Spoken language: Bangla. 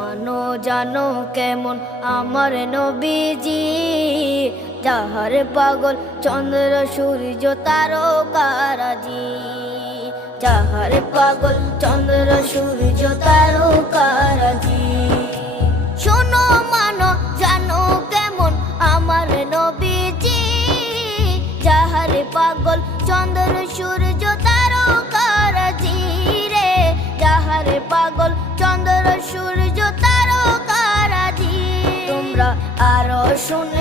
মানো জানো কেমন আমার নবীজি, যাহার পাগল চন্দ্র সূর্য তারকারাজি, যাহার পাগল চন্দ্র সূর্য তারকারাজি। শোনো মানো জানো কেমন আমার নবীজি, যাহার পাগল চন্দ্র সূর্য তারকারাজি রে, যাহার পাগল চন্দ্র সূর্য তারকারাজি। তোমরা আরো শুনে